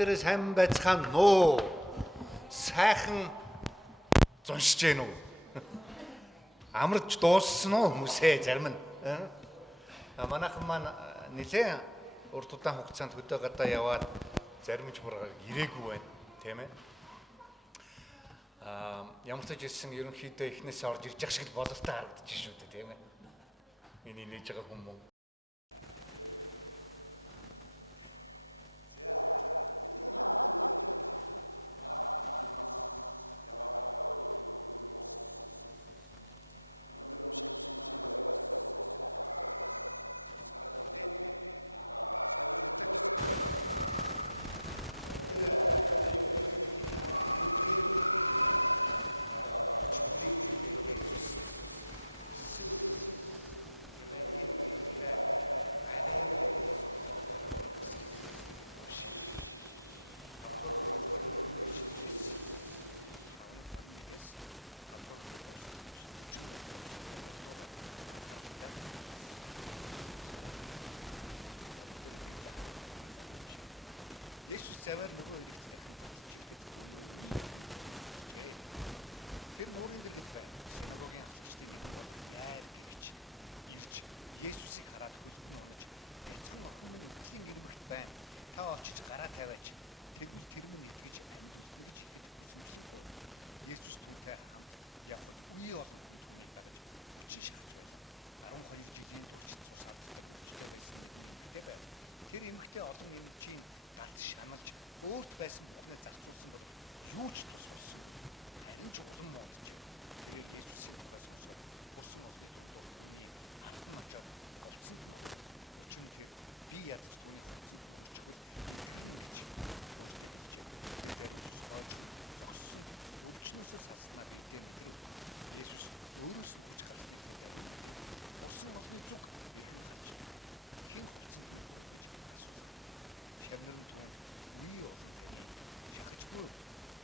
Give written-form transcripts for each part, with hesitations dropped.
дээр сайн байцгаана нөө. Сайхан зуншиж гэнэ үү? Амарч дууссан уу хүмүүсээ зарим нь? Манайхан маань нэлээ урт удаан хугацаанд хөдөө гадаа яваад зарим ч мургаар ирээгүй байна, тийм ээ. Ямар ч хэлсэн ерөнхийдөө эхнээс орж ирж явах шиг бололтой харагдаж шүү дээ, тийм ээ. Миний нээж байгаа хүмүүс. Есүс завар нөгөө хэрэгт чигтэд төлөв. Тэр нуурын дэргэд байна. Синагогийн ахлагчдын нэг бол яар гэгч ирж Есүсийг хараад хөлд нь унаж бяцхан охин минь өвглийн гэрмэгт байна. Та очиж гараа тавиач. Тэгвэл тэр минь эдгэж амьд үлдэнэ гэж ихэд хүсэмжлэнгүй. Есүс түүнтэй хамт явхад үе олон хүн түүнийг дагаж хүчин шахаж байлаа. 12 жилийн турш цус арддаг өвчтэй байсан нэг эмэгтэй байв. Тэр эмэгтэй олон эмчийн галт шаналж өөрт байсан бүхнээ зарцуулсан бол юу ч тус болсон. Харин ч улам муудаджээ. Тэрээр Есүсийн тухай сонсоод бурсан олны дундуур түүний ард нь очоод голцонд нөхөр. Учир нь тэр би ядаж түүний хувцсанд хүрчихвэл итгэрнэ гэж өөртөө хэлжээ. Тэр даруйс гоож зогссон өвчнөөсөө салснаа бидээ мэдрэв. Есүс өөрөөс нь хүч гарсныг тэр даруй мэдээ. Бурсан олны зүг эргэн харж хэн хувцсанд нөхөр гэж асуув. Шавнар нь түүнд үе олон таны шахажгүй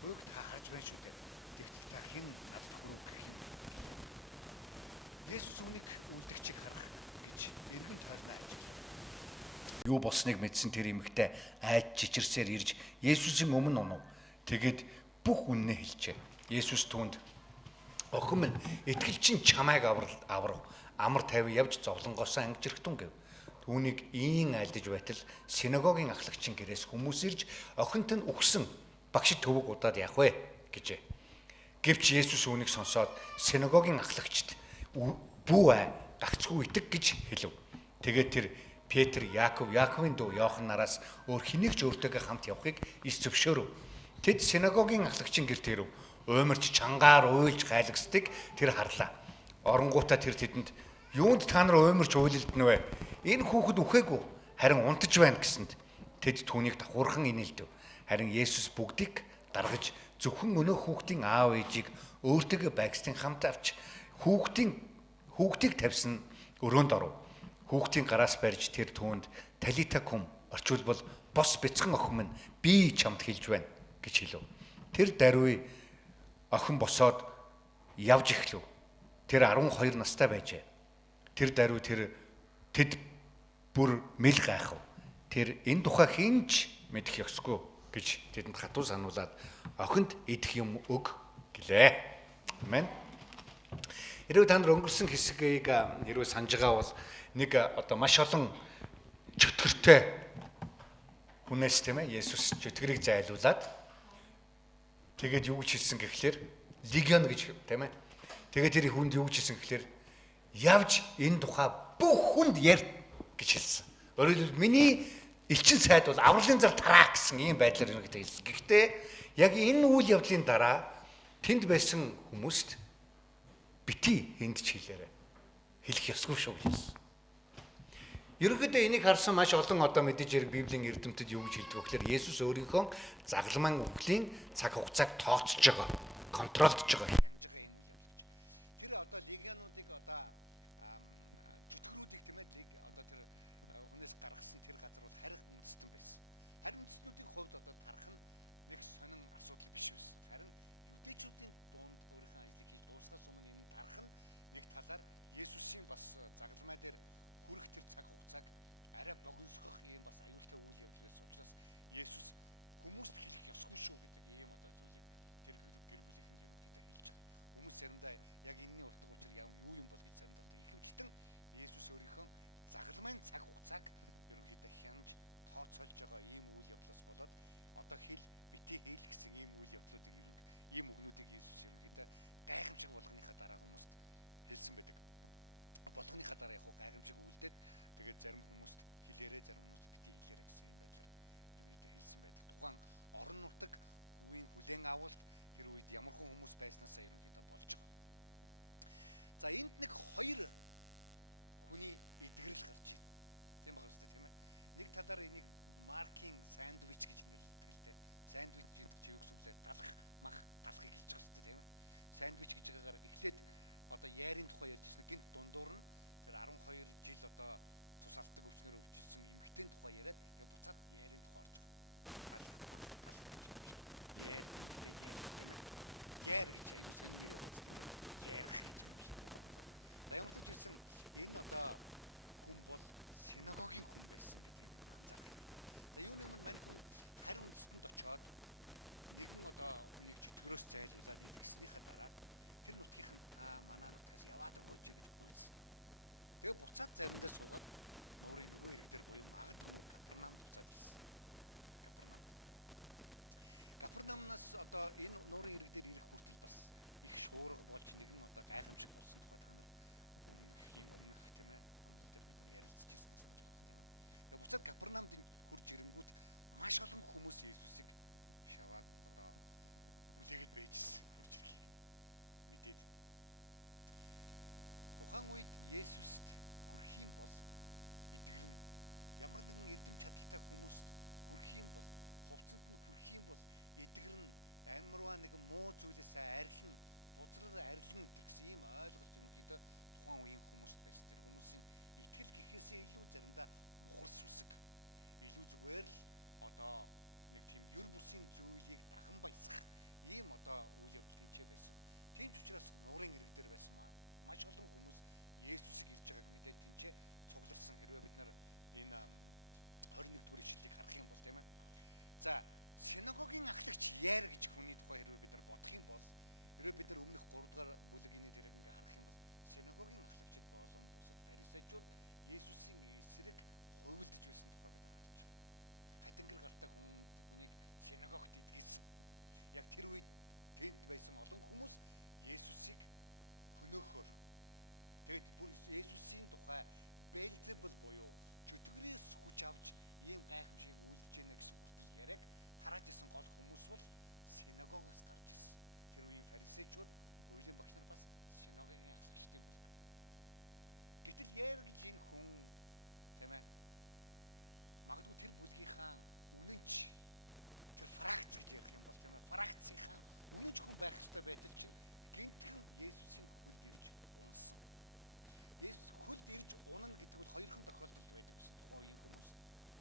өг та харж байна шүү дээ. Тэгтэл та хэн надад хүрв гэх юм. Есүс үнийг үлдэгчийг харах гэж эргэн тойрноо ажиллав. Юу болсныг мэдсэн тэр эмэгтэй айж чичирсээр ирж Есүсийн өмнө унав. Тэгээд бүх үннээ хэлжээ. Есүс түүнд охин минь итгэл чинь чамайг аврав. Амар тайван явж зовлонгоосоо ангижрахтун гэв. Түүнийг ийн айлдаж байтал синагогийн ахлагчин гэрээс хүмүүс ирж охинт нь үхсэн багшид төвөг удаад яах вэ гэжээ. Гэвч Есүс үүнийг сонсоод синагогийн ахлагчид бүү гагцгүй итэг гэж хэлв. Тэгээд тэр Петр, Яаковын дүү Иохан нараас өөр хэнийг ч өөртөөгөө хамт явахыг ис зөвшөөрөв. Тэд синагогийн ахлагчин гэрт ирэв. Уймарч чангаар уйлж гайлагсдаг тэр харлаа. Оронгуудаа тэр тэдэнд юунд та нар уймарч уйлэлдэнэ вэ? Энэ хүүхэд үхээгүй харин унтаж байна гэсэнд тэд түүнийг давхурхан инээлдэв. Харин Есүс бүгдийг даргаж зөвхөн өнөө хүүхдийн аав ээжийг өөртөөгөө байгстын хамт авч хүүхдийг тавьсан өрөөнд оров. Хүүхдийн гараас барьж тэр түүнд талита кум орчуулбал бос бяцхан охин минь би чамд хэлж байна гэж хэлв. Тэр даруй охин босоод явж эхлэв. Тэр 12 настай байжээ. Тэр даруй тэд бүр мэл гайхав. Тэр энэ тухай хинч мэдэх ёсгүй гэж тэдэнд хатуу сануулад охинд идэх юм өг гэлээ. Амен. Хэрвээ та нар өнгөрсөн хэсгийг хэрвээ санаж байгаа бол нэг одоо маш олон чөтгөртэй хүнээс тийм ээ Есүс чөтгөрийг зайлуулад тэгээд юу гэж хэлсэн гэхлээр легион гэж тийм ээ. Тэгээд тэр хүнд юу гэж хэлсэн гэхлээр явж энэ тухай бүх хүнд ярь гэж хэлсэн. Өөрөөр хэлбэл миний элчин сайд бол авралын зар тараа гэсэн ийм байдлаар ерөнхийдөө хэлсэн. Гэхдээ яг энэ үйл явдлын дараа тэнд байсан хүмүүст бити энд ч хэлээрэй. Хэлэх ёсгүй шүү гэсэн. Ерөнхийдөө энийг харсан маш олон одоо мэдээж хэрэг Библийн эрдэмтэд юу гэж хэлдэг вэ гэхээр Есүс өөрийнхөө загламан үглийн цаг хугацааг тооцож байгаа, контролдож байгаа, хянаж байгаа юм үйл явдал гэж. Тэр одоо легионуудыг одоо чөтгөрүүдийг тийм ээ одоо тэр хүнээс гаргасан тэр газар бол харих үндэстэн байсан. Харин үндэстнүүдийн хувьд одоо тарах нь нэг сонин асуудал биш байсан. Харин юдэчүүдийн дунд өөрийнхөө ажлыг хийж дуусгахаас өмнө энэ тарах нь нэг талаар Есүсийн бас загламай дээр хүрэх тэр цаг хугацааг арай богиносгох ийм бас аюултай үйл явдал байсан учраас Есүс Хүмүүст хэлэх ёсгүй шүү гэдэг ийм одоо зүйлийг тэр гэр бүлийнхэнд ерөнхийдөө хэлж байгаа. Хүмүүс заримдаа яг энэний утга учир юу юм бол гэж заримдаа одоо ихэвчлэн Есүс өөрийнхөө загалмайн цаг хугацааг ерөнхийдөө хянж тооцоолж байгаа ийм үйл явдлаас болоод одоо хэл битгий хэл гэсэн ийм үйл явдлуудыг ийм үгнүүдийг Есүс ерөнхийдөө гайхамшиг болгоныхаа дараа хүмүүст хэлсэн байдаг. Болгоныхаа дараа яг гайхамшиг үлдээд тэгээд зарим хүмүүст хэлээрээ зарим хүмүүст битгий хэлээрээ гэсэн юм байдлаар ерөнхийдөө хэлсэн байдаг. Тухайн орон нутаг хөвийн хүлээн авалт тэр үед ямархан хүмүүс байснаасаа ерөнхийдөө болж байгаа. За энд нэг хоёр хүний эдгэрэл гарч ийн. Тийм баг үстэй тийм ээ. Нэг талаар энийг маркинг сандвич гэж нэрлэдэг л дээ. Сандвич гэдэг чинь юу гэсэн үг вэ? Талахыг хэлж байгаа шүү дээ тийм ээ. Сандвич гэж байгаагаар эхлээд одоо яарийн тухай ярьж ирсэн гинт дундуур нь тэр 12 жил одоо цус алдаг өвчнөр өвчлсөн эмэгтэйн тухай яриад тэгээ буцаад яарийн тухай орж байгаа. Яар гэдэг юм тийм ээ. Яар гэж аюу сонир нэр өгсөн. Яарх гэж юм шиг. За ямар ч үсэн энэ одоо хүн бол синагогийн хүн байсан гэдэг юм байна. За юуны өмнө мань хүн харин үндэстэнд очоод нэгэн одоо хүнийг чөтгөрөөс зайлуулаад илгэснийхаа дараа тэр нутгийнхан та манай нутгаас яваад өгөөч гэж гуйсан. Тэгээ буцаад завиндаа суугаад нуурын нөгөө ирэг дээр буюу магадгүй Капернаумд буцаад ирсэн. Капернаумнаас одоо энэ нуурын ирэг дээр ирэх хүртэл бас их шуурга болж нэгэн одоо гайхамшиг болсон тухай та нар өмнөх тийм ээ дээр бид ярилцж ирсэн санаж байгаа тийм ээ. Тэгээ буцаад Капернаумд хурж ирэнгүүт маш олон хүмүүс Есүсийг шаваад одоо хүлээгээд байжсэн хурж ирэх мэдээд. Тухайн үед Есүст хүрэх юм бол эдгэрэн ямар нэгэн эрдэм чадaltaй хүмүүс хүрэх юм бол хувцсанд нь хүрэх юм бол эдгэрэн амарваа нэг муу зүйлээс арилна, бузраар арилна гэсэн ийм ойлголт ерөнхийдөө тухайн үеийн хүмүүст байсан. Тэр хүмүүсийн итгэл гэхээсээ илүү заримдаа мухар сүсэг, илүү зүгээр л одоо нэг тийм юр бусын зүйлийг даган баясах ийм одоо үйл явдал тэнцээ байсан. Тийм ч учраас нуурын ирэг дээр байсан маш олон хүмүүс Есүсийг ирж байгааг мэдээд тэнцээ цугларсан. Хэрвээ бид нар энэ 21-р ишлэлийг харах юм бол тийм ээ. За синагогийн ахлагч Яар гэж хүний тухай хэрвээ бид нар бодох юм бол хэрвээ бид нар өмнөх 3-р бүлэгийн тэрэг ингээ харах юм бол синагогийн ахлагчид болон бусад фарисеучуд Есүсийн эсрэг хувилдаж байсан тухай бид нар харж байгаа. Хатангэр гартаа хүнийг синагогт идгээсэн. Яг тэр үед тэнд байсан олон хүмүүс Есүсийг хөнөөхөөр тэгээд бүр Есүсийн тухай Белзебул буюу чөтгөрөөс хүч авч ийм гайхамшиг үлдэж яана гэсэн хүртэл яриаг тарааж исэн гол хүмүүс бол синагогоос гарч ирсэн. Тэр үеийн фарисеучуд, үйлийн багш нар бас синагогийн ахлагчдын бүлэг. Гэтэл Яар гэж энэ хүн тийм ээ магадгүй тэр бүлгийнхаа үнэнч тэр фракц гэж ярих юм бол тийм ээ фракцынхаа үнэнч хүн байх ёстой байтал чинь гинтхэн Есүсийн хөлд ирж унсан. Есүс хөлд ирж унана гэдэг бол хоёрхан тохиолдолд байдаг гэсэн. Тухайн үеийн хүмүүс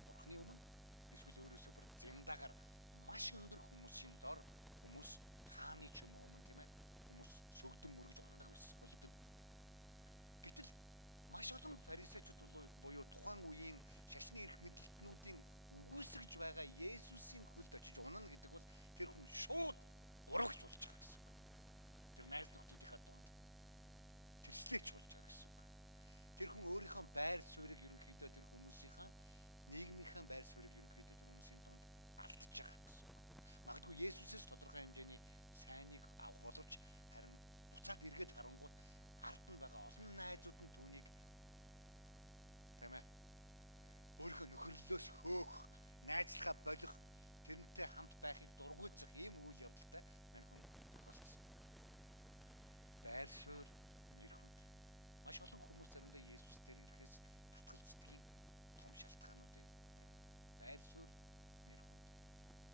Бурхны өмнө эсвэл өөрөөсөө бүр зяндаагаар маш өндөр хүмүүсийн дор хүмүүс хааны ч юм уу өмнө тийм ээ хүмүүс сөгдөн мөргөж ундаг байсан болдог. Гэтэл маш олон фарисеучуд буюу тухайн үеийн шашны эрх мэдлэгтнүүдийн үгүйсгэж байгаа Есүсийн хөлд очиж унана гэдэг бол тэр хүн шууд урагч болж байгаа гэсэн үг. Тэр найз нөхдүүдийнхээ дунд тэрслээч болж байгаа гэсэн үг. Тэр хүн өөрийнхөө байр суурийг ерөнхийдөө тэр хүмүүсийнхаа нийгмийнхаа байр суурийг ерөнхийдөө тэр хүмүүсийн дунд алдчихж байгаа гэсэн үг. Магадгүй Есүсээс тодорхой хэмжээний сайныг авах боловч харин буцаад эргээд харангууд ард нь байгаа олон найзууд нь түүнийг тийм ээ өөрийнхөө нөхөрлөлөөс хөөх, найзлахаа болох, тэрнтэй хамт байхыг дургуйцах ийм үйл явдалтай мань хүн болсон. Байр суурь, нэр хүнд. Маш олон хүмүүс заримдаа Есүс дээр ирэхээс татгалздаг том шалтгаанууд байна. Байр суурь, нэр хүнд,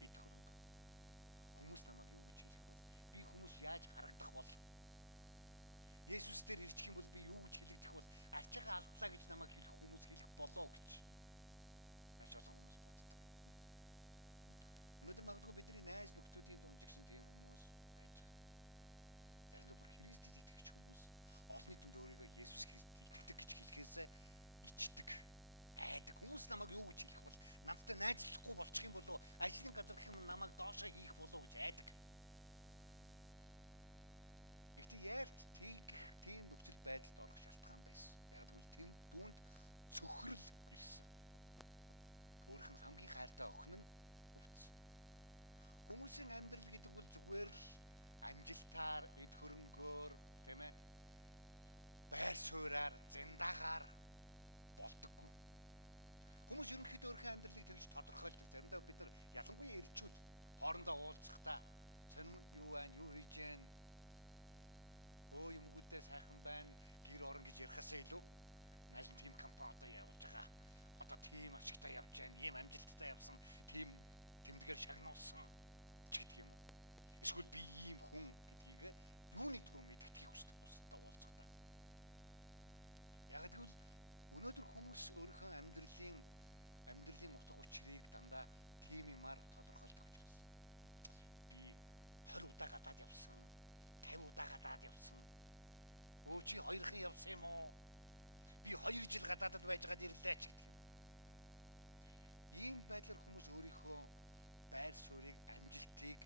эд хөрөнгө. Хүмүүс намайг юу гэж хэлэх вэ? Би хүмүүс яаж харагдах бол? Есүс дээр ирчих юм бол би юу гэж хэлэгдэх бол? Ачаагаа алдлаа гэж намайг хэлэх хүмүүс хэлэх болоо гэж. Маш олон хүмүүс боддог. Өнөөдөр магадгүй бидний найз нөхдүүдийн дунд ч гэсэн тийм хүмүүс байж байгаа. Заримдаа бүр Христэд итгэж хүмүүс олонний дунд өөрийгөө Есүс Христэд итгэдэг гэж хэлэхээсээ ичдэг, айдаг. Хүмүүс намайг юу гэж хэлэх бол надтай найзлахгүй болчих юм болов ажлын газар гэх юм намайг доошоо хийх болов гэж айдаг. Гэхдээ яарт тийм нөхцөл байдалд орох шалтгаан байсан. Яг л тэр дүүнд цөхрөл ирсэн. Өөрийнх нь хамгийн хайртай охин нь өвдсөн. Хүмүүсийн амьдрал гэдэг бол зүгээр л амжилтаар, эд хөрөнгөөр, тийм ээ, байр сууриар, зэндаагаар болдоггүй. Хүмүүс ерөнхийдөө өөрийнхөө амьдралыг тэгж тодорхойлдог. Заримдаа бид нар ялангуяа ирчүүд хоорондоо уулзахдаа сонирм юу байна, юу хийж байна, өө юмгүүдээ сайхан байна, гэр орон гэж ярихаасаа илүү нааш тийм компани одоо явж байгаа. Одоо тийм ашигтай явж байна, ийм амжилттай явсан, тийм тэмдгээр шагнуулсан ч гэдэг юм уу. Эсвэл би ийм хүн гэдгийг юуны түрүү мэдгэдгийг хүсдэг бусдад уулзахдаа. Яг гэвэл өнөөдөр хүмүүс өөрийнхөө амьдралын утга учирыг дандаа тийм юмар тодорхойлдог учраас. Би 20 удаа гадаад явсан, 50 удаа гадаад явсан. Өө чи 2хан явсан юм уу? Би 2 жил гадаадд байж гад ирлээ ч гэдэг. Ийм байдлаар хүмүүс өөрийнхөө байр суурийг, амжилтыг,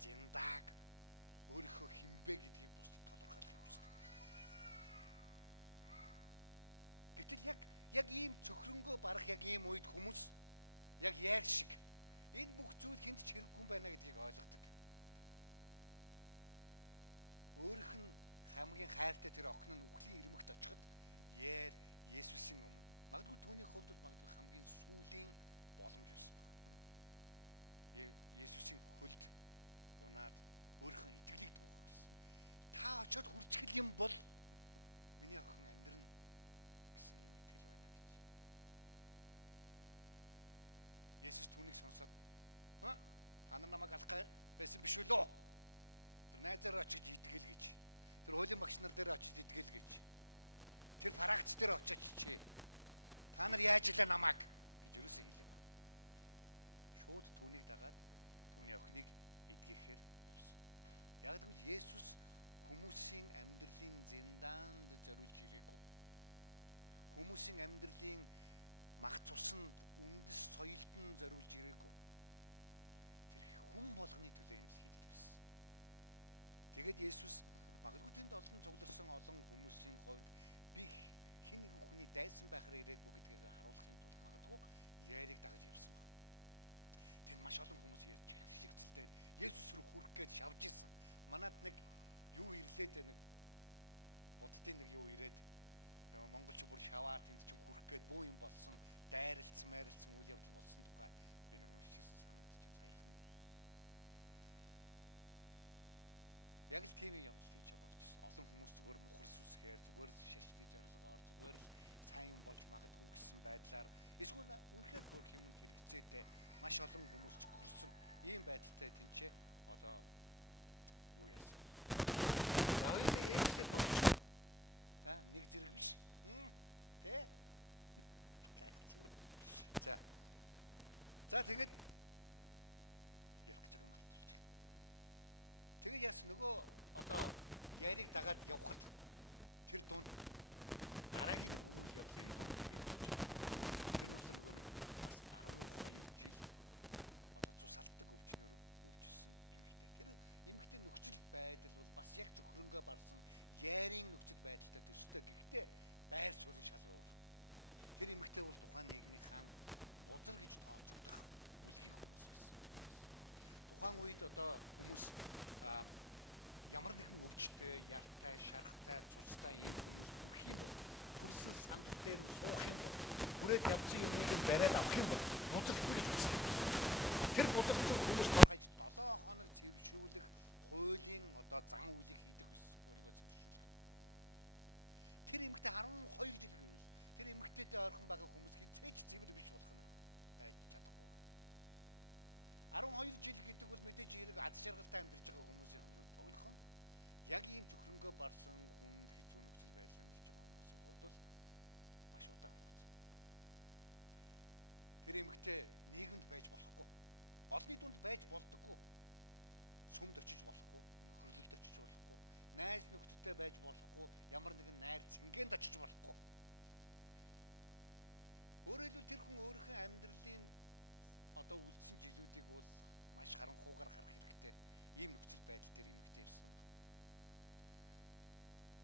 зэндааг өөрийнхөө хинбэ гэдгийг бусдад тодорхойлохыг хүсдэг. Гэтэл яг ийм цөхрөнгөө барах яг ийм үед хүмүүс яг яар шиг энэ бүх зүйл хүнд ч хэрэггүй юм байна гэдгийг ойлгодог. Өөрийнх нь хамгийн хайртай тэр охин нь үхлийн ирмэгт очиход яар Есүсийн өмнө. Магадгүй түүний хувьд магадгүй хамгийн сүүлийн боломж байсан баг. Есүсийн хөлд унаад өөрийнхөө итгэлийг тунхагсан. Та очиод хүрчгэл юм бол миний охин амьдрна гэсэн юм итгэл байна гэж. Есүс түүнийг сонсоод та нар намайг алах байсан биш үү лөө? Тэр найзаараа очиж итгэл гэж. Тэр хуулийн багш нар дээр очиж итгэл гэж. Тэр парагц дээр очиж чи. Та нар яаж илээ намайг гэж юусаа хэлэв. Шууд түүнийг дагаад түүний охиныг эдгэхээр явсан. Яг тэгвэл Есүс хүмүүсийн амьдралын зэндаанд зориулж ирээгүй. Хүмүүсийн амьдралын мах цуснд үндэс соёлд нь зориулж ирээгүй. Тэр хүн болгоны төлөө юм л хэлсэн. Тэгэд Есүс магадгүй тэнд олон цугларсан олон хүмүүсийн хувьд би хэн нэгэн хүний дайсан байхаар ирээгүй гэдгийг харуулахын тулд магадгүй яарыг дагаж явсан байна. Тэр маш олон хүмүүс шигцэлдээд Есүс рүү хүрэх гээд шавж исэн. Манад нэг юу ирлээд нэг буддын нэг юу ирээд монголч бүр шаваа тэнд чинь хүрэх гээд бүү юм болсон, дайралцсан, үйл явдал болсон тухай би нэг уншижсэн санагдчих саяхан. Яг л тийм юм явдал тийч болж ирсэн. Олон хүмүүс зүгээр мухар сүсгээр, зүгээр шашны зорилгоор, зүгээр сайн юм болж магадгүй гэсэн байдлаар эсвэл үнэхээр хөрх юм хэрэгцээтэй маш олон хүмүүс чөхөрсөн ийм байдалтай тэнцээ одоо юу яасан. Давид ээжтэй томч. Нэг зэрэг биш. Тэ? За тэгээд ярих гэж байгаа юм мартуулж байна. Тэгээд яас нөгөө одоо яриг дагаад явхад тэр дунд дараагийн үйл явдлын дунд тэр нь нөгөө бас 12 жил одоо цус алддаг өвчнөр өвчсөн эмэгтэй. Тэр эмэгтэй нөхцөл байдал бол бас яг зөвхөрөнгөө барсан яарийн нөхцөл байдалтай төстэй. Гэхдээ байр суурин шал өөр. Тэр эмэгтэй бол тухайн нийгмийнхаа бузар гэж тооцогдох бүлгийн хүмүүс байсан. Тухайн үед одоо хүмүүс ямар нэгэн өвчтэй, яртай, шархтай, цустай ийм хүмүүс бүрх юм бол хөрсөн сандал дээр суух юм бол хүрээд явсан юмыг бариад авах юм бол бузарлахгүй гэж үздэг. Тэр бузарлсан хүмүүс торгож 7 хоног цэвэршүүлэх хуулийн одоо зан үйлийг хийдэг гэсэн өөрийгөө цэвэршүүлэх. Тэр эмэгтэй 12 жил гэвэл тэр эмэгтэйтэй ойрхон байгаа хүмүүс хизээч цэвэр биш болох нь байж чадахгүй. 12 жил гэдэг бол мэдээж хэрэг аз жаргалтай амьдарч байгаа хүмүүсийн хувьд тоглохон яг ийм зөвхөнгөө барсан хүнд хэцүү нөхцөл байдал амьдарч байгаа хүмүүсийн хувьд бол маш удаан хугацаа. Тэр эмэгтэй нийгэмд байж болохгүй. Олонний дунд байж болдоггүй. Сүмд очиж болохгүй, нөхөрлөлд очиж болохгүй, найз нөхдөдтэй байж болохгүй, ямар нэгэн найр цэнгэнд очиж болохгүй. Өөрөөр хэлбэл тэр хүн өөрийнхөө амьдралын одоо үлдсэн жилүүдийг бол маш харанхуугаар харах хэрэгтэй. Ийм нөхцөл байдал дээр эмэгтэй ирсэн.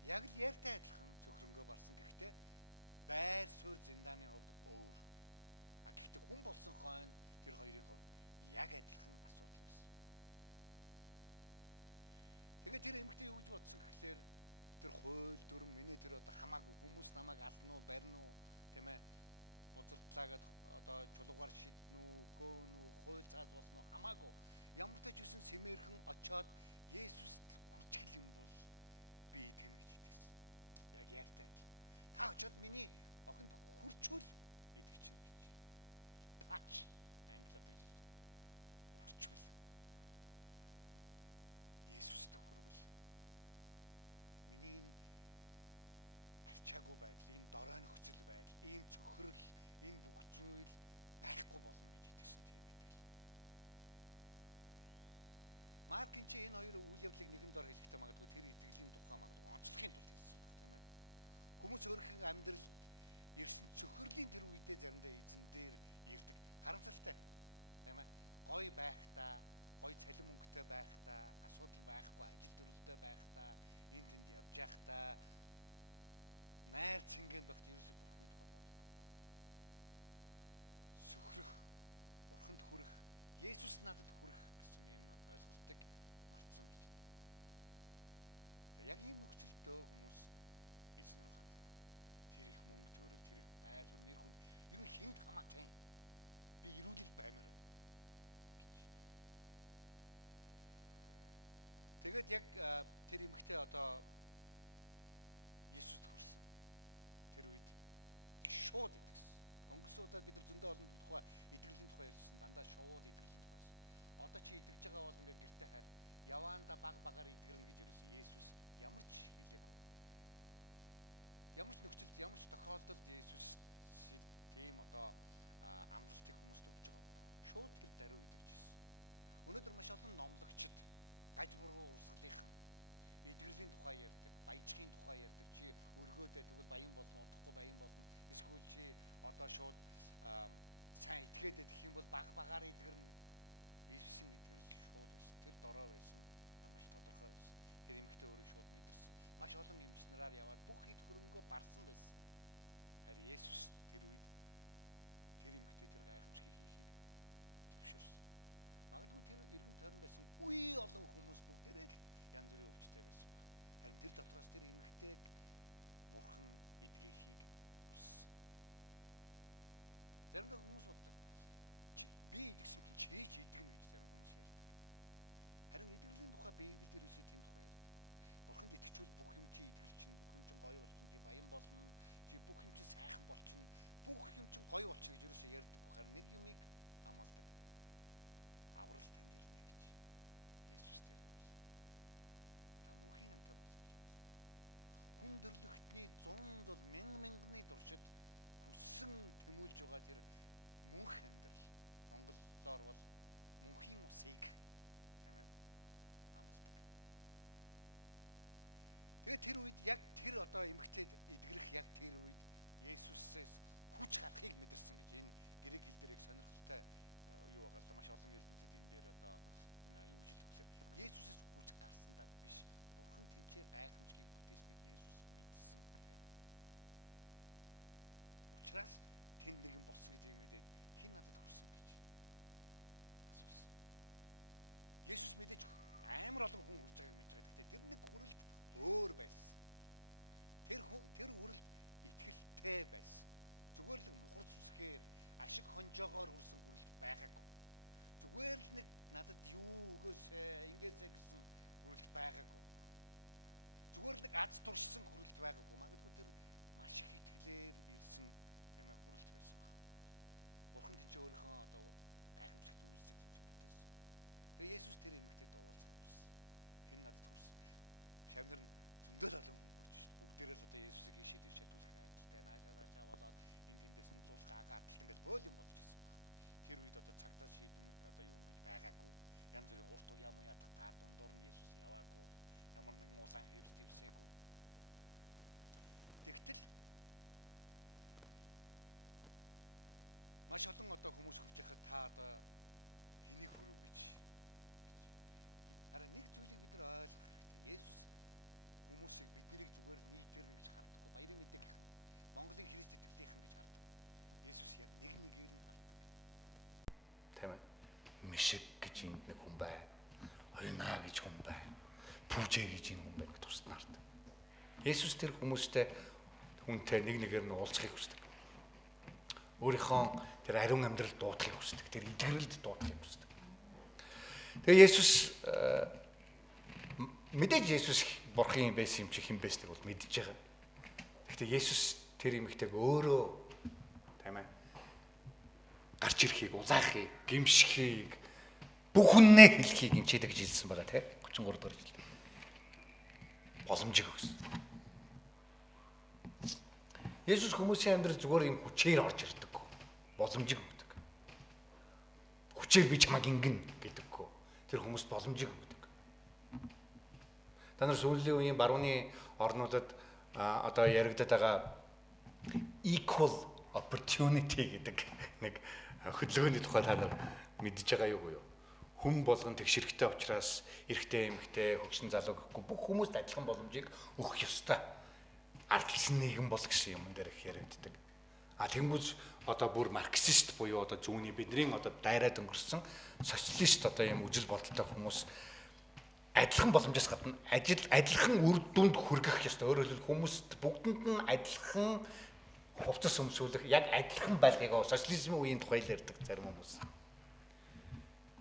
Яг л ярьтай адилхан цөхрөнгөө барсан. Гэхдээ байр суурь зиндааны хувьд өөр. Гэхдээ хүн болсон хойно тэр хоёрын хувьд яг адилхан асуудал байсан. Тэгээд тэр эмэгтэй юу гэж бодсон гэхлээр тэр хууль дүрм миний тэр одоо хамаагүй хүмүүс намайг ална уу барина уу тийм ээ бузартлаагаад одоо чулуугаар шиднэ үү хөөн үү хууль цааз болно уу хамаагүй ямар ч үсэн сэмээрхэн очоод Есүст хүрчгэл юм бол би итгэнэ гэж итгэсэн. Яг ярьтай. Та очоод миний охинд хүрчүүл итгэж чинь гэж. Touch англиар хэлж. Хүрчүүл. Есүст хүрвэл. Миний арчаагүй байдал, энэ дорой нөхцөл байдал, ийм цөхрөл, энэ бүх зүйл байхгүй болно гэж итгэсэн тийм итгэл. Маркын чи энэ хоёр үйл явдлыг нэгэн дор хэлэхдээ магадгүй тэр итгэлийн тухай магадгүй онцлохын тулд хэлсэн баг тийм ээ. Хүмүүс өөрийнхөө амьдрал ирсэн цөхрөлийн тэр үедээ заримдаа эзэн дээр ирдэг. Харамсалтай тийм ээ. Гой байхдаа, гой цалин мөнгөтэй байхдаа, асуудал байхгүй, ажил төрөлтэй байхдаа, энэ тэнд явж байхдаа найр цэнгэнд багт ерөөсөө бурхны тухай боддог. Сөхрөх, бурханд хүрэх, Есүс надад хүрэх гэсэн энэ ойлголтыг мартсан гэж. Яг ийм нөхцөлдөө хүмүүс эзэн рүү хандав. Тэр их мөнгө төрөв, тэр их байр суурь нэр хүн ер нь хинт хамаатай. Би ирүүлэл баймаар гэж. Тэгээд яг тэр эмэгтэй одоо Есүст хүрсэн. Тэр үед шууд итгэсэн. Өнгөрсөн удаад бид нар зөндөө олон тухай итгэлийн тухай ярьсан. Дандаа шууд итгэлийн тухай байсан. Одоо чи итгэж байгаа бол ингээ гэрте хайр яваанда баг багаар итгэрнэ гэж ерөөс Есүс ямар ч хэлээгүй. Ямар ч нөхцөлд, ямар ч тохиолдолд Есүс тийм одоо амлалтыг хүмүүст өгж байгаагүй. Шууд тэр даруй итгэжсэн. Өнөөдөр маш олон номлогчид гаж буруу урсгалынхан эдгэрлийн тухай ярьдаг, баяжгийн тухай ярьдаг. Чи өргөөдөө тэгвэл баян болно, удахгүй баян болно. Эсвэл чи одоо шууд сайн итгээдэй гэх юм бол баг багаар эдгэрнэ. Есүсийн итгэл шууд байсан. Тэр дорой байсан. Маш тодорхой байсан. Тэр эмэгтэй өөрөө шууд мэдэрсэн. Маш олон эмчнэраар яваад бүх эд хөрөнгөө барсан байсан. Харин Есүс тэр үед тэр эмэгтэй тэр гайхамшигыг хийхийг зөвшөөрсөн. Магадгүй тэр эргэн тойрон байсан үе олон хүмүүс бүгдээрээ л янз бүрийн өвчтэй байсан баг. Харин тэр дотроос тэр эмэгтэйг бурхан эдгэхийг хүссэн. Заримдаа хүмүүс боддог. Би эдгсэн чинь чи эдгэнэ гэж зарим хүмүүс ярьдаг. Харин эдгэрлийн тухай Библиэд ерөөсөө тийм тухай ярьдаг. Бурханд итгэжүүл бүх юм чи эдгэр чинь, бүх юм чинь гоё болчихно, чи баян болно, чи бүх юм чинь сайхан болчихно, бүх юм чинь гоё болчихно гэж ерөөсөө ярьдаг. Харин нэг юмыг амалдаг. Аврал тань ирнэ гэж. Есүс тэр. Та мөнхийн амьтаа бол. Хүн төрлөختний 100 зул мянганы туршид хүссэн тэмүүлж байгаа тэр мөнх амьдрал. Монголоор бол мөнхийн усыг тийм ээ амалдаг. Тэгээд тэр үед яг тэр одоо эмэгтэйд эдгэрэх яг тэр үед Есүсээс хүч гарахыг мэдэрсэн гэж энэ грек хэл дээрээ сонирхолтой юу байгаа л да маш олон эрдэмтэд энэ дээр одоо юу гэж хэлэхээр Есүсээс хүч гарсандаа биш бурхан тэнцээ гайхамшигыг бүтээснийг Есүс мэдсэн. Учираас тэнд нэгэн болсон гэдгийг мэдээд хэн надад хүрсэн гэж асуусан. Есүс мэдээж амар олон хүн хүрж байгааг мэдж байгаа. Гэхдээ тэр нэг хүрэлт өөр байсан. Тэр хүрэлт итгэлтэй байсан. Зүгээр л мухар зүсгээр ашиг хонжоогоор хүрсэн хүрэлт байгаагүй. Зүгээр л нэг надад юу өгөөсэй, ингээсэй гэсэн хүрэлт байгаагүй. Зүгээр л нэг аз туршсан хүрэлт байгаагүй. Магадгүй тэр маш их итгэлээр ирсэн тийм ээ хүрэлт байсан баг. Бурхан тэнцээ өөрийнхөө одоо гайхамшигт үйлсийг тэнцээ бүтээсэн. Тэгээ Есүс тэр эмэгтэйд уулзах хүссэн. Хэн надад хүрсэн. Шавнар нь зөндөл олон хүн хүрч шít. Бүгдээрээ л одоо Есүсийг ийшээ тийшээ дүүлэх айлтай наашаа болоод энэ тэндээс нь зулах агааталт ингээл боол юм болж ирсэн баг. Тэр үед одоо цагтаа шийдэм одоо юу ингэж байгаагүй. Янз бүрийн урт уяа муя татаа дундуур нь Есүс яваагүй. Ямар нэгэн улаан хэвс дэвсээгүй. Тэгтэл Маш олон одоо хүмүүс хурж яхад та одоо хэнийг хүрв гэж. Хараа нэг зүйлийг бид нар ойлгох хэрэгтэй. Есүс хүмүүсийг биднийг зүгээр нийтээр нь гэж хардаггүй. Баярын мэдээг Монголын Христ итгэлийнхэн гэж хардаг. Есүс яг нэг нэгээр нь хардаг. Тийм ээ. Мишиг гэж энд нэг хүн бай. Хойнаа гэж хүн бай. Пүүжэ гэж энэ хүн байна гэж тусад нарт. Есүс тэр хүмүүстэй хүнтэй нэг нэгээр нь уулзахыг хүсдэг. Өөрийнхөө тэр ариун амьдрал дуудахыг хүсдэг. Тэр идэвхрэлд дуудахыг хүсдэг. Тэгээ Есүс мэдээж Есүс бурхан байсан юм чи хэн байсныг бол мэдж байгаа. Гэхдээ Есүс тэр эмэгтэйг өөрөө тийм ээ гарч ирэхийг, улаахыг, гимшихийг бүх үннээ хэлхийг энэ ч гэж хэлсэн байгаа тийм 33 дугаар жилд. Боломжийг өгсөн. Есүс хүмүүсийн амьдрал зүгээр юм хүчээр орж ирдэггүй. Боломжийг өгдөг. Хүчээр би чамайг ингэн гэдэггүй. Тэр хүмүүст боломжийг өгдөг. Та нар сүүлийн үеийн барууны орнуудад одоо яригдаад байгаа equal opportunity гэдэг нэг хөдөлгөөний тухай та нар мэдж байгаа юу? Хүн болгон тэгшэрхтэй учраас эрэгтэй эмэгтэй хөгшин залуу гэхгүй бүх хүмүүст адилхан боломжийг өгөх ёстой. Ард гэсэн нийгэм бол гэсэн юм дээр их яригддаг. Тэнгүүж одоо бүр марксист буюу одоо зүүнний бидний одоо дайраад өнгөрсөн социалист одоо юм үжил бодолтой хүмүүс адилхан боломжоос гадна адилхан үр дүнд хүргэх ёстой. Өөрөөр хэлбэл хүмүүст бүгдэнд нь адилхан хувцас өмсүүлэх, яг адилхан байхыг социализмын үеийн тухай ярьдаг зарим хүмүүс.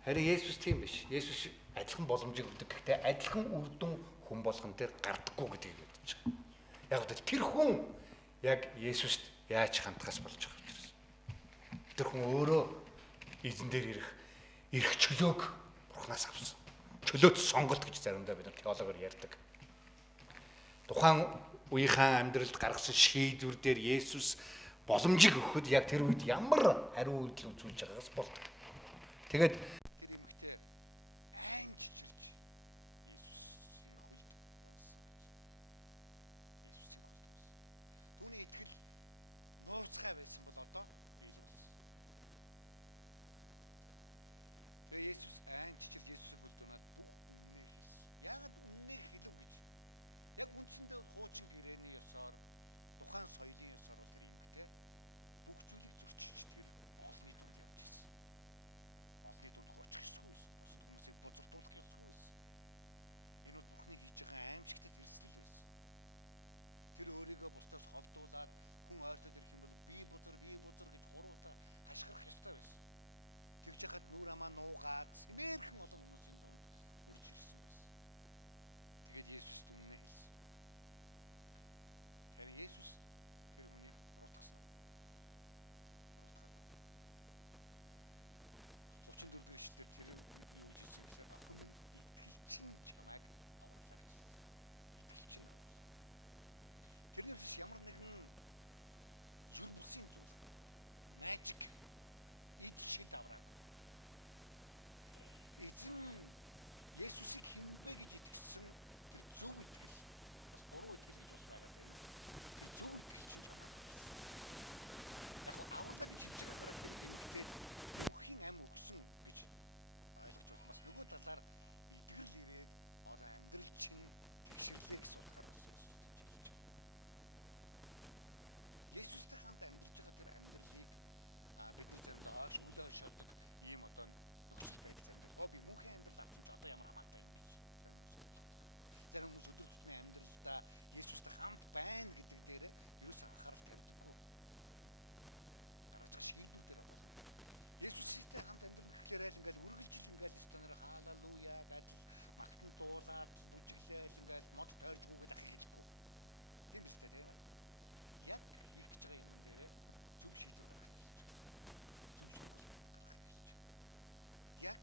Харин Есүс тийм биш. Есүс адилхан боломжийг өгдөг. Гэхдээ адилхан үр дүн хүн болгон дээр гардаггүй гэдгийг хэлж байгаа. Яг л тэр хүн яг Есүст яаж хандхаас болж байгаа учраас. Тэр хүн өөрөө эзэн дээр ирэх чөлөөг Бурханаас авсан. Чөлөөт сонголт гэж заримдаа бид теологоор ярьдаг. Тухайн үеийнхээ амьдралд гаргасан шийдвэр дээр Есүс боломжийг өгөхөд яг тэр үед ямар хариу үйлдэл үзүүлж байгаагаас болдог. Тэгээд тэр эмэгтэй айн чичирч Есүсийн хөлд унсан. Есүсийн хөлд унсан. Түүний итгэл нууцгай байсан бол одоо ил болсон. Тэгээ Есүс айн чичирч Есүсийн хөлд унаад бүх үннээ хэлсэн. Яагаад үннээ хэлв гэж? Яг үндсэндээ хуучин гэрээний ёсоор тухайн соёлын ёсоор бол тэр эмэгтэй бүх зүйлийг зөрчиж тэр олонний дунд явж ирсэн. Олонний дунд очих ёсгүй байсан. Бусад хүмүүсийг бузардуулах ёсгүй байсан. Энэ бол Бурхны хийж байгаа аимшигтай тэрслэл байсан. Тэр өөрийгөө бусдаас холдуулаад хүн ойртол ирэх юм бол би бузар гэж гуруула хашгирах ёстой байсан. Тэгж яхад нүур амаа нуугаад сэмээрхэн олон хүмүүсийн дунд үрж ирсэн байсан. Тэгээд Есүс үннээ хэлсэн. Харин Есүс тэр хүнийг буруутгасан уу? Буруутгаагүй. 34 дэх эшлэлээр тэр юу гэж хэлсэн гэхээр охин минь итгэлчин чамайг авралаа гэж. Итгэлчин. Тэрнээс ямар нэгэн юр бусын зүйл magic ид шид авраагүй. Эзэн Есүсийг хинбэ гэж итгэсэн тэр зөв итгэл бас буруу итгэл гэж бас байгаа тийм. Тэр зөв итгэл чинь жоо. Яг авралаа гэж хэлж байгаагаар тэр ингэдээд бүхийн ам өгсөн гэж ойлгож бол бас нөгөө талаар идгэрл ирээд одоо амьдрал чинь тэгшэрлээ гэсэн утгаар бас хэлж байгаа. Есүстэй хамт амьдарч байгаа тэр амьдралыг бид нар заримдаа ааш үлээ шатдаг ийм одоо нөхцөл байдал заримдаа би мөнхийн амьдрал авсан ч одоо ямар хамаатай юм гэж. Зарим хүмүүс өдөр тутмын амьдралдаа Есүстэй хамт байна гэдэг дээр ерөөсөн анхаарал тавьдаггүй. Гаргаж байгаа шийдвэр дээр бол Есүстэй хамт амьдрах гэхлээр айл ингээл үргэлжил ингээл станаар хаалалуя гэж магтан дуулаад бүжиглээл ингээл мод тойрж гүгээд ахыг хэлэхгүй. Тийм биз дээ тийм ээ. Яг хийх гэж байгаа юм дээрээ зөв шийдвэр гаргах гэж. Зөв сонголт гаргах гэж. Яг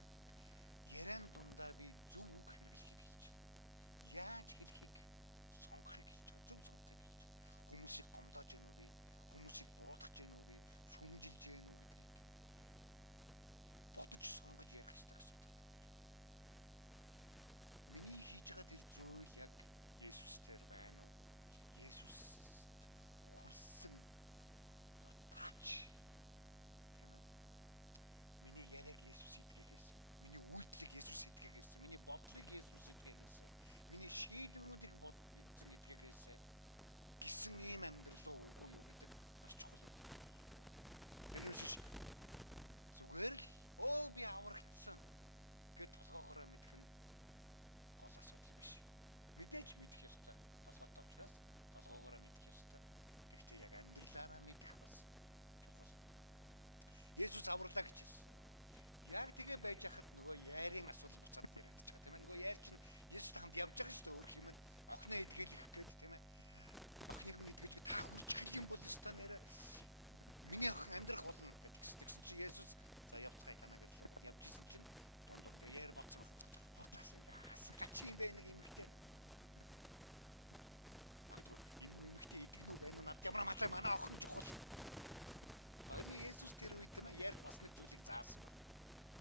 яриан дундаа би зөв үг хэрэглэхийг хэлж байна. Яаж хэлхийг сонгохыг хэлж байгаа. Зөв сонгохыг хэлж байгаа. Хүмүүсийг гомдоож гэнэ үү би? Хүмүүсийг буруутгах гэнэ үү би? Шүмжилж гэнэ үү? Бодож сонгож ярих хэрэгтэй гэсэн. Миний хийж байгаа тэр зүйл яг Есүстэй байна уу? Есүс хүрсэн тач. Тийм ээ. яриаг Есүс эдгэгээсэн. Миний үйлдэлийг Есүс эдгэгээсэн. Миний бодлыг Есүс эдгэгээсэн. Миний шийдвэрүүдийг эзэн эдгэгээсэн. Гисэн ийм амьдрал руу үгүй юу гэдэг маш чухал. Тэрнээс зүгээр л би аврагдсан гэд толгоогоороо мэдэх нь гол асуудал биш. Мэдээж мэдэх ёстой. Толгойтой учраас толгоогоороо мэдэх ёстой. Гэхдээ яг амьдралаараа мэдэх бас чухал. Есүс авралаа гэж хэлсэн. Яг тэгээ байж хахад нөгөө яарийн асуудал буцаад яригдчих байгаа тийм ээ. Нөгөө яар чинь Есүстэй хамт явж байгаа шүү дээ. Өөр юм охиноо эдгээлэх гээд тийм ээ. Охиныг минь эдгэж та хурж хэл юм бол ёстой нэрэ миний охин амьдрах болно гэдэг чи Есүс за явцгаая танаа гэрлөө. Явж исэн чинь дундуур яар болцсон. Хурлаас гач юм бэ нэг эмэгтэй. Магадгүй энэ эмэгтэй эдгэнүү байна уу? Над ямар малай манай охин чухал. Магадгүй Есүс тэр үед тийм ээ яар бас нэг зүйлийг заасан.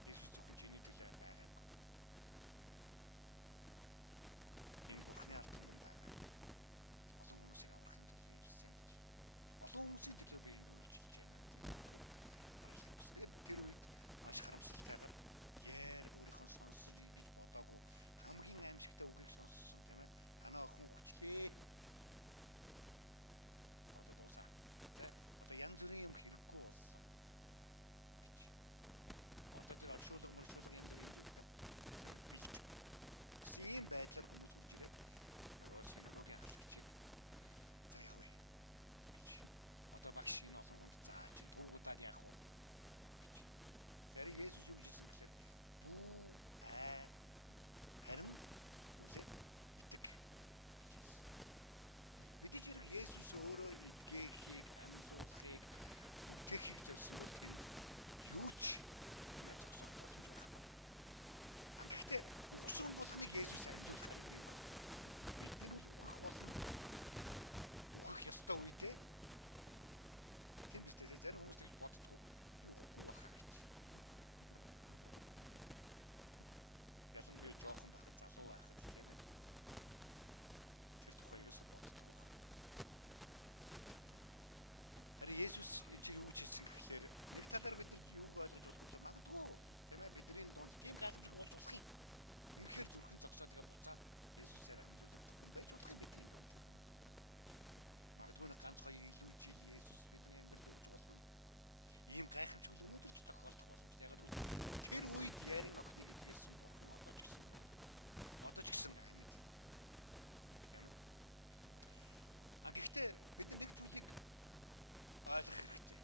Есүс зөвхөн чиний төлөө байгаагүй. Энэ Бурхны ард түмэн байгаа. Олон хүмүүсийг аврахын тулд би ирсэн гэж. Олон хүмүүсийн төлөө би энэ үйлчилж байна. Тэгээд тэр үед маш харамсалтайгаар яар өөрийнхөө сонсож гэж бодоогүй хамгийн аимшигтай үгийг сонссон тийм ээ. Танаа охин хүчлээ. Одоо дуусаа. Тэ? Одоо янз бүрийн юм хэрэггүй болсон. Одоо тэр оршуулга мөршүүлга янз бүрийн зүйлтэй бэлд. Гэсэн ийм байдлаар хүмүүс үрж ирээд нөгөө синагогийн ахлагчийг за явъя гэж. Одоо багш энэ олон хүнд зааж төвгудаад яах вэ? Тэр Есүс юу гэж хэлсэн гэхээр бүү харин үлээ итэг. Мэдээж хэрэг Есүс өөрөө эдгэхийг, амьлуулахыг, үтгэхийг зорьсон бол энэ юу ч зогсоох болж байна. Гэхдээ үгсэн болгоныг Есүс амьлуулахаар юм. Бид нар үхэх болно. Үхэх ёстой үедээ. Тийм биз дээ. Зарим хүмүүс тэгж боддгоо. Үхэхгүй бахаа гэж. Ялангуяа жоохон бахад залуу байхад тийм ээ. Тэр тухай ерөөсө боддгоо. Харин Есүс энэ чинь юу гэж хэлсэн гэхээр нэг талаар бид нар юуг ойлгож болох вэ? Магадгүй тийм ээ бидний дунд тийм гайхамшиг болж болох юм. Үнэхээр зүрхэн зогсоод тэгээ буцаад Есүсээр амьдуулах байж болох юм бидний. Магадгүй нэг ганц хоёр илүү жил Есүс бидний амьдралд өгч болно. Ийм гайхамшиг өнөөдөр ч тохиолдох боломжтой. Яг л тэр үед ярин охиныг эдгээсэн бохно одоо ч гэсэн амьд. Тийм ээ. Гэхдээ бид нэг зүйлийг ойлгох хэрэгтэй.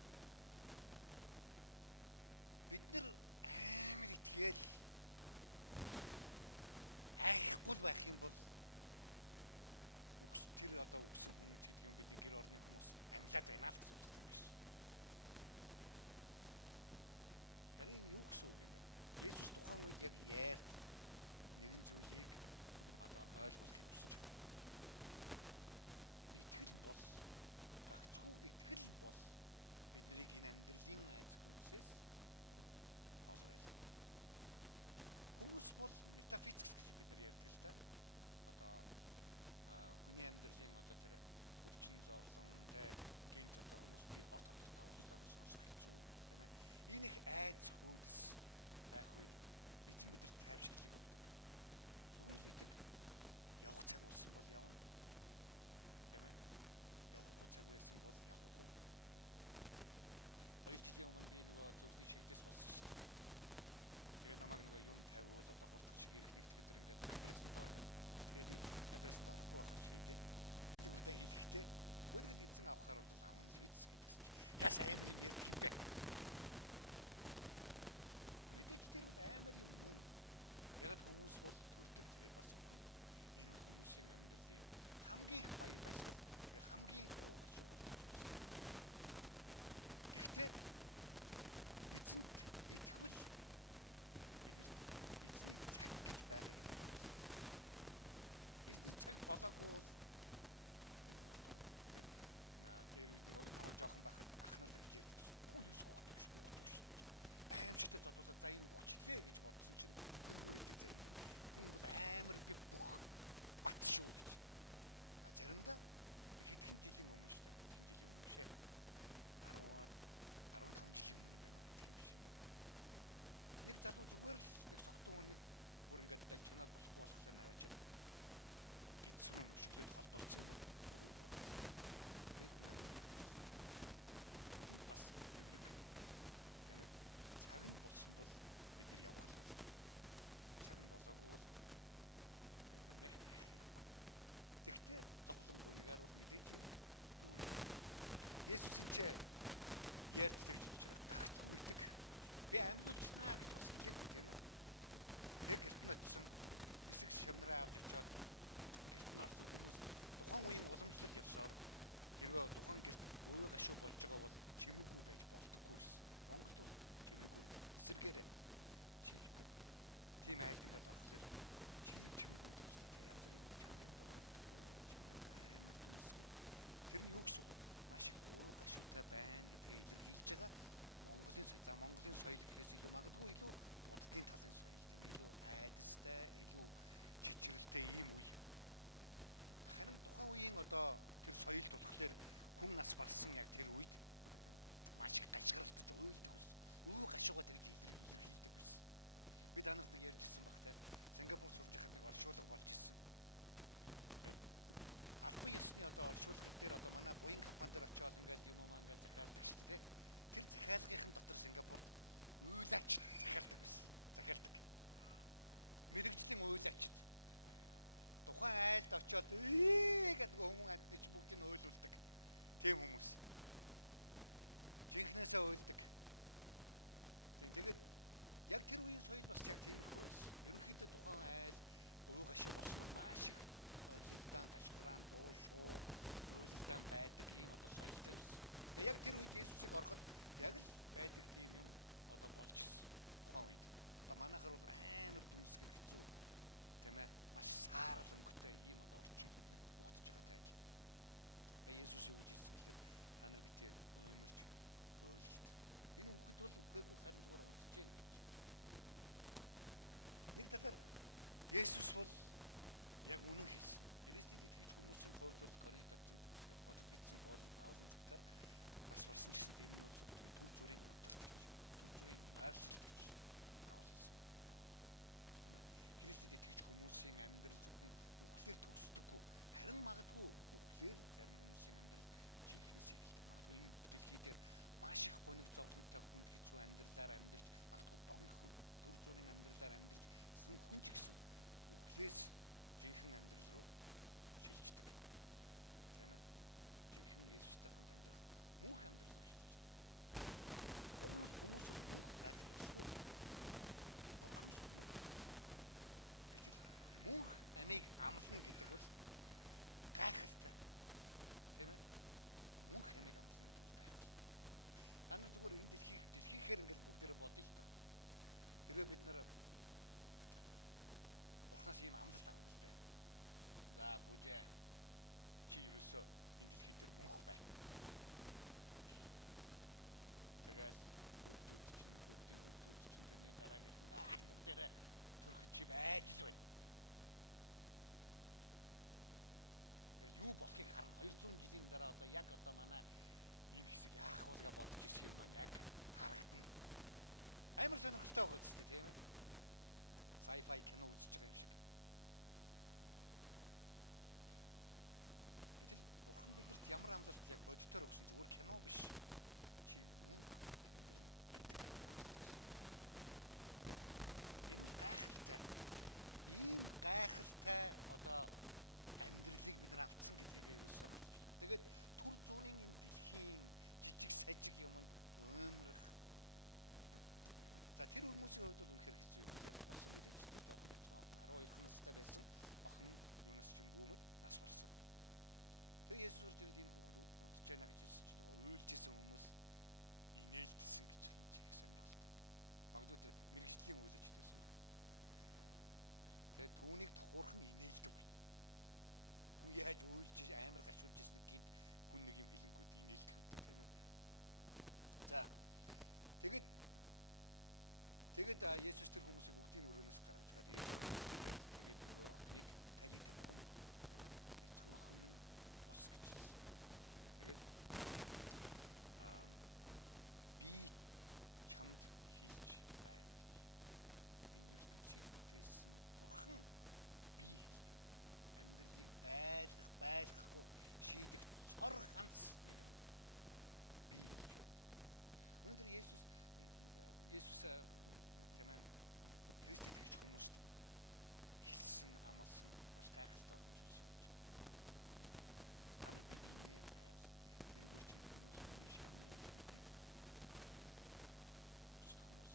Бид нар амар итгээл айхгүй л байх юм бол тэр одоо үгсэн хүмүүс гэдэг юм бидний гэр орны хүмүүс амьлаад байна л гэсэн үг юм биш. Харин юу гэсэн үг юм бэ? Есүс тухайн үед яг яар нэгэн зүйлийг одоо ойлгуулахыг хүсэж байгаа. Итгэл бол гагцхүү итгэл бол биднийг энэ амьдралын айц хүнсээс олж байлаа. Хүмүүс бол метафизикс гэж бид нар ярьдаг л та. Одоо хүний амьдралын одоо тэр өвчин зовлон, гин тодор хүмүүс би хорт хамтартай уулздаг гэж сонсох хэцүү тийм ээ. Энэ их айц хөөс байх үед эзэн бидэнд тайвширлыг өгдөг. Зүгээр л итгэл явах цаг болсон бол явна. Тийм ээ. Явахгүй цаг байсан бол явахгүй. 2 жилийн өмнө би нөгөө зөвхөн шигдээс болсон шүү дээ. Тэгээд намайг нөгөө юм тавиул одоо хурдхан шиг ирэх нэгтгэх гэдэг ингээд пресс доор. Тэгээд адресд авахгүй байх шийдээд би үрдэ хэлэхдээ гүйлгэд эзэн авахаар бол аавн л үз гэдгсэн чинь яс амар юм ярьдаг юм бэ? Мэдээж тэр бол амар юм мөн. Яг хүмүүс бол төрдөг тэгээд бас энэ бол хүмүүсийн амьдралын хамгийн баяр баясгал хамгийн гурав шүү. Гэхдээ эзэнт итгэвэл эзний цаг гэж байгаа. Эзний цаг болоогүй бол тэр үед нэг жоохон байхад ахнал гэж ярьдаг. Хүнээс ухдаг. Аимшигтай зодуулаад за энэ үхчлээ гэж бодсон чинь хөнгөө идэг зэрэг. Хүн бол амар би бүх бат шүү гэж. Заримдаа хэдхэн жилийн өмнө шүү дээ. Хэдхэн жилийн өмнө бишээ. 10-аар 15 жилийн өмнө байна. Тийм биш. залуу зүгээр л нэг согтун хүнийг бүр ингээд дажчнаад болохгүй болохоор наваачаад гидсрүү өшөглөөд холдуулсан юм байна. Бас тийм ээ. Цаг нь болсон бол бид нар явах л. Цаг нь болоогүй бол тэгтээ зовлон гүнгээр бол мэдээж Есүсийн ч ярьдаг гэж байгаа. Гагцгүй идэг. Би амьдуулчихнаа гэж сэтгэлээгүй тийм ээ. Тэг гэрт нь очсон эсэг шавнараа авч очоод гэрт нь орсон хүмүүс тухайн үеийн уламжлал ёсоор хэрвээ тухайн гэрт өвөө гашуу болж байгаа бол чимээгүй байж болдоггүй байсан. Монголд бол чимээгүй эсэргээр тийм айл ингээд орохлоор чимээгүй тэр нь юу гэсэн үг вэ? Маш их өвөө гашуутай байна гэдгээ илэрхийлж байгаа Монголын соёл. За Монголын соёл гэхээс илүү магадгүй илүү буддын талын соёл тийм илүү айдастай, илүү чичрэлтэй ийм үе. Харин тухайн үеийн одоо тэр соёлд болохоор хүн нас барсан яг тэр үед маш их гашгиралдаж уйлдаг байсан. Өвөө гашуугаа тэгж илэрхийлдэг байсан. Би танарт нэг ярьжсэн багтай. Сингапур сурч байхад нэг оршуулга болж ирсэн. Албан ёсны одоо оршуулгад дээр одоо манай буян компани дээр очиод ингээд юм аа ингээд захиалдаг шүү дээ. Тэр захиалгын дотор Сингапурт уйлаач захиалдаг байсан. Захиалдаг. Мэргэжлийн уйлаачд. Тухайн айлд очиод гэдэг хүмүүс амтны чи бүгдийг нь уйлуулдаг. Тийм хүмүүс. Жинхнээсээ уйлдаг. Тэгээд яг тэр үеийн соёл бас яг тиймэрхүү байсан. Ерөнхийдөө тухайн айл өвөө гашуу босгол маш их ойлтан гашграан дуу шуу ойлтан байдаг ийм одоо соёлтой байсан. Тэгээ яг тэр үед Есүсийг ороход яг л байдаг тийм юм одоо болж ирсэн. Тухайн үед. Одоо манайхаар бол амар дүнсгэр хэцүү тийм ээ маш саарл өнгөтэй ийм одоо орчин угтж байгаатай адил. Тэгээ Есүс юу гэж хэлсэн гэхээр та нар битээ өмөрч ойлт. Энэ үгэд бол үгээгүй харин зүгээр унтж байна. Нэг талаар Есүс бол яг үнэн хэлсэн. Христэд итгэж хүмүүсийн хувьд бол Коринт хотод бичсэн бол Паулын цагтаар нас барсан ч гэсэн энэ бол түр зүрийн хөдөлгөөн түр зүрийн ойршилтч Паул хэлсэн. Христэд итгэж хүмүүсийн амьдрал зөвхөн үхлээр төгсдөггүй. Харин магадгүй үхлээр зарим хүмүүсийн амьдрал жинхэнэ сэгэлдэг. Магадгүй энэ дэлхий дээр маш их гониг зовлонтой хүнд хэцүү амьдралаар амьдарч магадгүй богинохон түр зүрийн амьдралаар амьдарч хүн ч гэсэн үхлээс жинхэнэ амьдрал руу шилждэг. Тийм ээ? Жинхэнэ Есүстэй хамт амьдрах мөнх амьдрал руу шилждэг. Хүмүүс мөнх гайхалтай. Гэтэл мөнх амийг амлана гэдэг бол гайхалтай. Тийм ээ? Мөнх амийг амлана гэдэг гайхалтай. Та нар зүгээр энэ дэлхийхээр ингээд бүгдээрээ бодъё л доо. Хэрвээ бид нар Бурханаас ийм амлалт авах гэдэг. За бүжээ чи ерөөсөө энэ дэлхий дээр мөнх байна. Тэгээд бүгдийн тэрний дараагийн бүгдээрээ төрөхөд чи байж л байна. Тэгээд юу болохыг харна 200 жилийн дараа одоо яг одоо манай энэ хэсэг яах вэ гэж бодож ирсэн юм маань яг харагдана. Амар сонирхолтой байгаа үстэй тийм ээ. Sci-fi кино үзэж байгаа юм шиг. Гэтэл Бурхан биднэрт ямар амлалт яг бодитоор өгсөн зүгээр кино биш. Чи мөн энэ гайхалтай. Ийм гайхалтай одоо амьдралыг бид нар авцсан гэдгийг ерөөсөө бодож байна. Тэгээд түр зүрийн энэ дэлхийн жижиг сажиг юмд өмрөх. За тэр хүмүүсийн хувьд бол үнэхээр хэцүү юм болсон мэдээж жоох хэцүү. 12 настай байсан охин юунаас ч юм бүүмэд нас барсан. Тэгээ Есүс үрж ирээд энэ хүүхэд унтж байна гэж хэлсэн чинь нөгөө уйлж исэн хүмүүс инээлдсэн гэж хэлж их сонирхолтой. Магадгүй тэр мэрэгжлийн уйлж байсан. Тэгээ түүнийг тохуурхан инээлдэг. Хүн яаж уйлж амар гашуулж ирсэн гинт хүн нэг юм хилэнгүүд инээлдэх үү тийм ээ. За Тэгээд Есүс тэр хүмүүсийг бүгдийн өрөөнөөс гаргаж байгаа. Тэгээд нөгөө охиныг тайлыг тавих. Эцэг охин минь бос гэж хэлсэн. Тэгээд би чамд хэлж байна. Өнөөдөр Есүс тийм ээ Христ итгэж хүмүүст хэлсэн амласан маш гайхалтай зүйл юм. Та нар бидний эргүүлж хүмүүс шаардсан хүмүүс.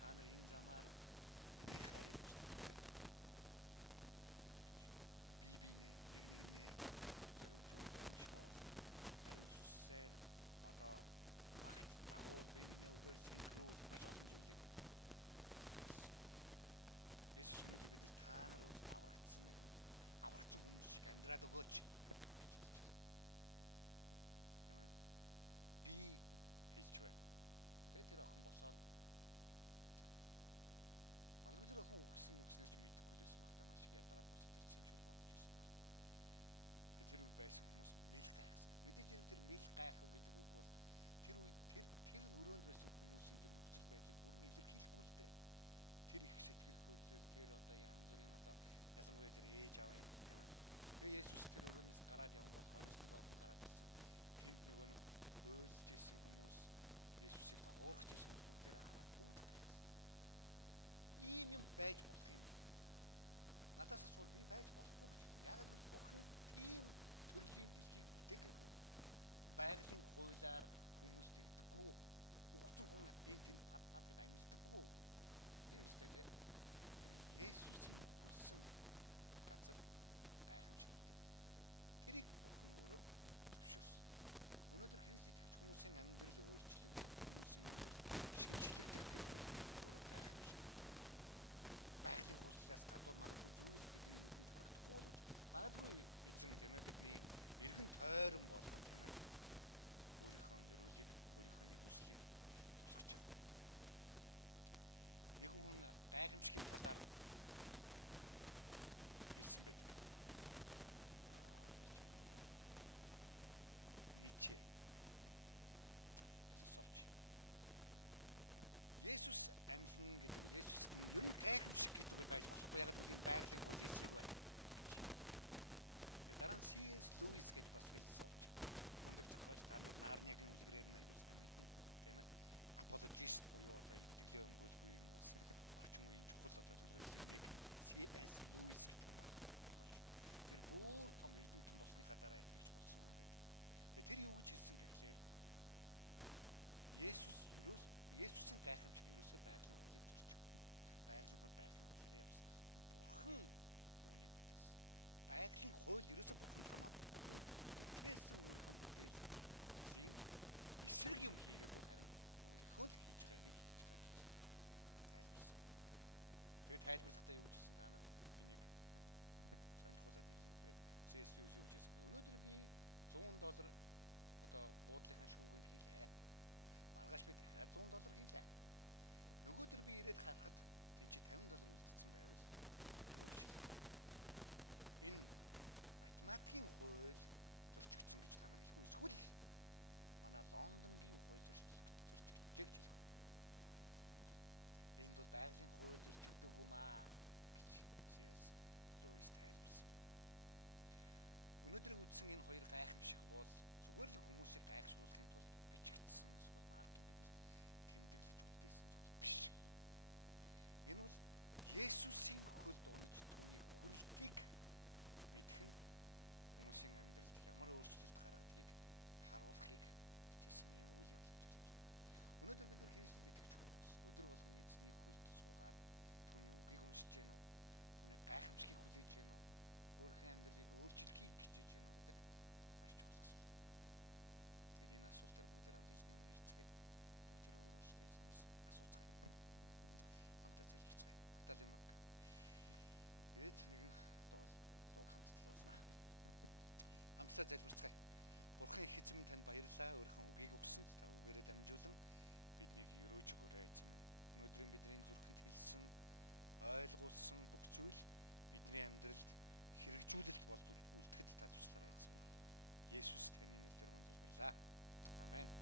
Та нар энэ замаар их хайр бибинэ нэгнээ зөвшөө ариуссээр одоо агт агуу бибинэ үгээр синхрон маш олон зүйлийг Есүс өнөөдөр бид та нар аврагдсан хүмүүс шиг амьдраад өгөөч. Би хэлж байна. Тэгээд тэр охин босоод магадгүй тэр охин үхснээр ч мэдэхгүй байсан баг та маш их ядараад босоод ирсэн юм шиг бодож байсан баг. Тэр үед байсан хүмүүс мэл гайхсан. Мэдээж тэр мэл гайхав гэдэг үг бол тэр үед тэр өрөөнд байсан хүмүүсийн тэр нөхцөл байдлыг бүрэн илэрхийлэхгүй л дээ. Тэр их сэтгэл хөдлөл тэр одоо янз бүрийн одоо ялангуяа тэр ээж аав юм тийм ээ. Тэгээ Есүс тэр өрөөнөөс гараад явсан бол хойноос нөгөө охин гараад ирсэн. Тэнд нөгөө нэг ойлж исэн хүмүүс Есүсийг дагуурч исэн бүгдээр хараад бүгд ийм юм байж болох юм. Надаас асуул би байж болохгүй гэж. Яг л Бурхан тийм төрлийн дэлхийг бүтээгээгүй. Байгалийн хуулиар хүмүүст игдэггүй. Угтэн хүн энэ тэнд пад гэдээ амьддаггүй. Тийм үстэй. Есүсийн хүссэн газар гайхамшигтай. Тэрийг Бурхан өөрөө зөвшөөрсөн. Өнөөдөр Христ итгэж хүмүүсийн амьдрал өөрчлөг, хүмүүсийн шинжлэх өөрөө гайхамшиг. Байгалийн хүслээс гадуур магадгүй зүйл бидний нүдэнд багтахгүй болж магадгүй эзэн тийм ээ бидний эргэн тойрон болно тийм ээ. Өөрийнхөө өрөөлийг, өөрийнхөө хүслийг тусгаж байгаа. Нэг хүн гайхамшигын талаар хэлсэн байдаг. Ницше. Философч. Есүс амьлна гэдэг нь Есүс нь ер нь гайхамшиг гэдэг үг байж болохгүй. Яг л энэ байгалийн хөл эсрэг байна. Дараа нь C.S. Lewis гэж бас философч. Мундаг зохиолч та нар Нарниагийн үлгэрээр нь аюул сайн мэднэ. Тийм ээ. Apologist буюу одоо итгэлээ өмгөөлгүй юм бас орчин үеийн чухал одоо төлөөллийн нэг C.S. Lewis гэж байна. Тэр бүр том эрдэмтэн болсныхаа дараа итгэж болсон юм байна. Тэгээ тэр юу гэж хэлсэн гэхлээр Есүсийн гайхамшиг ерөөсөө байгалийн хуулийг зөрчих. Байгалийн хууль тариа явсан. Бурхан үүнийг бүтээсэн. Байгалийн хууль ерөөсөө Бурхан хамаагүй. Бүтээсэн өөрийнхөө бүтээлийн эсрэг юм хийгээгүй харин өөрийнхөө л хийж байгаа гэж хэлж байгаа. Тайлбарсан. Тэгээд тайлбарлахдаа юу гэж хэлсэн та нар энийг сонирхуулаад ирлээ. Тэгээд CS юу гэж хэлсэн. Өнөөдөр би $100 одоо буудлынхаа шүүгэн хийлээ. Маргааш би дахиад $100 хийлээ. Нөгөөдөр би ирээд харахад тэн чи $50 үлдсэн байвал энэ математикийн хууль зөрчигдсөн гэж та нар хэлэх үү? Эсвэл манай Лондонгийн хууль зөрчигдөж гэж хэлэх үү? Энд бол байгалийн хууль зөрчигдөөгүй маа гэж CS Lewis тайлбарсан. Өнөөдөр үзсэн энэ хоёр гайхамшиг бол зүгээр л хүмүүсийг гайхшруулахын тулд бичигдсэн эсвэл маркетинг тэмдэглэж үлдээсэн зүйл биш. Энэ бол Есүсийн хөлд унаж түүний хүрлтийг мэдэх нь хүмүүсийн амьдралд ямар өөрчлөлт гаргадгийг харуулахыг хичээсэн юм үйл явдал байна. Өнөөдөр бид нар Христэд итгэж хүмүүс өдөр болгон эзний хөлд суугаад түүний үгийг уншиж гэнэ үү? Түүний гайхамшигыг хүлээж гэнэ үү? Өөрийнхөө амьдралыг өөрчилөхийг хичээж гэнэ үү гэдэг маш чухал асуулт. Тэгээд энэ асуултаар бүгд хамт эзний өмнө хэлцгээд бүгд өөрөөсөө эзнээс асууцгаая. Хамтаа залбирцгаая. Баталын баг. Бид нэгэн дуу хамтдаа болно. Хамтдаа залбирцгаая. Бурхан их эзэм танд баярлалаа. Өөрийнхөө үгийг өгсөнд та үгээрээ дамжуулан биднийг өрөөж өгөөрэй эзэм. Өнөөдрийн бидний зүрхэнд хэлсэн, ойлгуулсан бүх зүйл бидний амьдралд хэрэгжүүлэлт болд үлдэхэд та туслаарай эзэм. Есүс таны нэрээр мөн залбирлаа. Амен.